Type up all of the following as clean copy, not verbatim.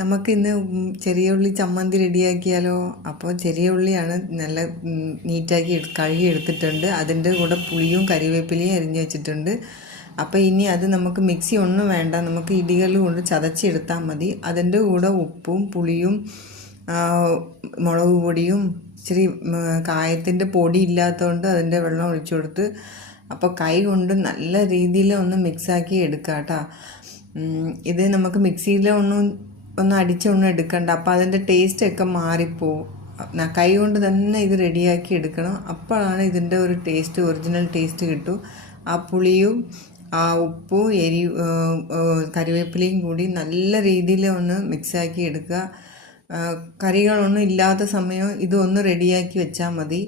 നമുക്ക് ഇന്ന് ചെറിയ ഉള്ളി ചമ്മന്തി റെഡിയാക്കിയാലോ. അപ്പോൾ ചെറിയ ഉള്ളിയാണ് നല്ല നീറ്റാക്കി കഴുകി എടുത്തിട്ടുണ്ട്. അതിൻ്റെ കൂടെ പുളിയും കരിവേപ്പിലയും അരിഞ്ഞ് വെച്ചിട്ടുണ്ട്. അപ്പോൾ ഇനി അത് നമുക്ക് മിക്സി ഒന്നും വേണ്ട, നമുക്ക് ഇടികളിൽ കൊണ്ട് ചതച്ചെടുത്താൽ മതി. അതിൻ്റെ കൂടെ ഉപ്പും പുളിയും മുളക് പൊടിയും ഇച്ചിരി കായത്തിൻ്റെ പൊടി ഇല്ലാത്തതുകൊണ്ട് അതിൻ്റെ വെള്ളം ഒഴിച്ചു കൊടുത്ത് അപ്പോൾ കൈ കൊണ്ട് നല്ല രീതിയിൽ ഒന്ന് മിക്സാക്കി എടുക്കാം കേട്ടോ. ഇത് നമുക്ക് മിക്സിയിൽ ഒന്ന് അടിച്ചൊന്നും എടുക്കണ്ട, അപ്പോൾ അതിൻ്റെ ടേസ്റ്റൊക്കെ മാറിപ്പോവും. കൈ കൊണ്ട് തന്നെ ഇത് റെഡിയാക്കി എടുക്കണം, അപ്പോഴാണ് ഇതിൻ്റെ ഒരു ടേസ്റ്റ്, ഒറിജിനൽ ടേസ്റ്റ് കിട്ടും. ആ പുളിയും ആ ഉപ്പും കറിവേപ്പിലയും കൂടി നല്ല രീതിയിൽ ഒന്ന് മിക്സാക്കി എടുക്കുക. കറികളൊന്നും ഇല്ലാത്ത സമയം ഇതൊന്ന് റെഡിയാക്കി വെച്ചാൽ മതി.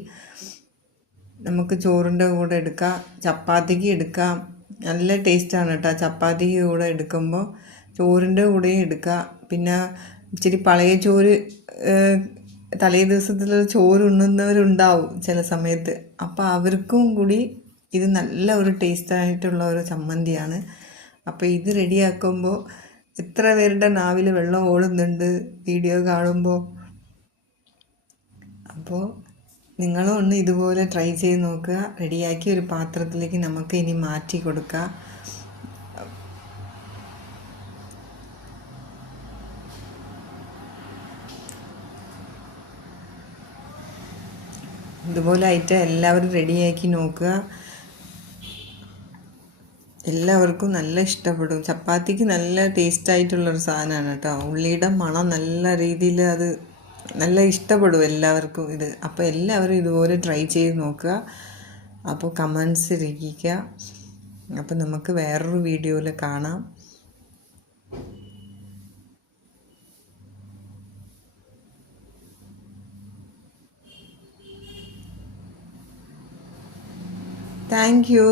നമുക്ക് ചോറിൻ്റെ കൂടെ എടുക്കാം, ചപ്പാത്തിക്ക് എടുക്കാം. നല്ല ടേസ്റ്റാണ് കേട്ടോ ചപ്പാത്തിക്ക് കൂടെ എടുക്കുമ്പോൾ. ചോറിൻ്റെ കൂടെയും എടുക്കുക. പിന്നെ ഇച്ചിരി പഴയ ചോറ്, തലേ ദിവസത്തിലുള്ള ചോറ് ഉണ്ണുന്നവരുണ്ടാവും ചില സമയത്ത്. അപ്പോൾ അവർക്കും കൂടി ഇത് നല്ല ഒരു ടേസ്റ്റായിട്ടുള്ള ഒരു ചമ്മന്തിയാണ്. അപ്പോൾ ഇത് റെഡിയാക്കുമ്പോൾ എത്ര പേരുടെ നാവിൽ വെള്ളം ഓടുന്നുണ്ട് വീഡിയോ കാണുമ്പോൾ. അപ്പോൾ നിങ്ങളും ഒന്ന് ഇതുപോലെ ട്രൈ ചെയ്ത് നോക്കുക. റെഡിയാക്കി ഒരു പാത്രത്തിലേക്ക് നമുക്ക് ഇനി മാറ്റി കൊടുക്കാം. ഇതുപോലെ ആയിട്ട് എല്ലാവരും റെഡിയാക്കി നോക്കുക. എല്ലാവർക്കും നല്ല ഇഷ്ടപ്പെടും. ചപ്പാത്തിക്ക് നല്ല ടേസ്റ്റായിട്ടുള്ളൊരു സാധനമാണ് കേട്ടോ. ഉള്ളിയുടെ മണം നല്ല രീതിയിൽ അത് നല്ല ഇഷ്ടപ്പെടും എല്ലാവർക്കും ഇത്. അപ്പോൾ എല്ലാവരും ഇതുപോലെ ട്രൈ ചെയ്ത് നോക്കുക. അപ്പോൾ കമൻസ് ഇരിക്കുക. അപ്പോൾ നമുക്ക് വേറൊരു വീഡിയോയിൽ കാണാം. Thank you.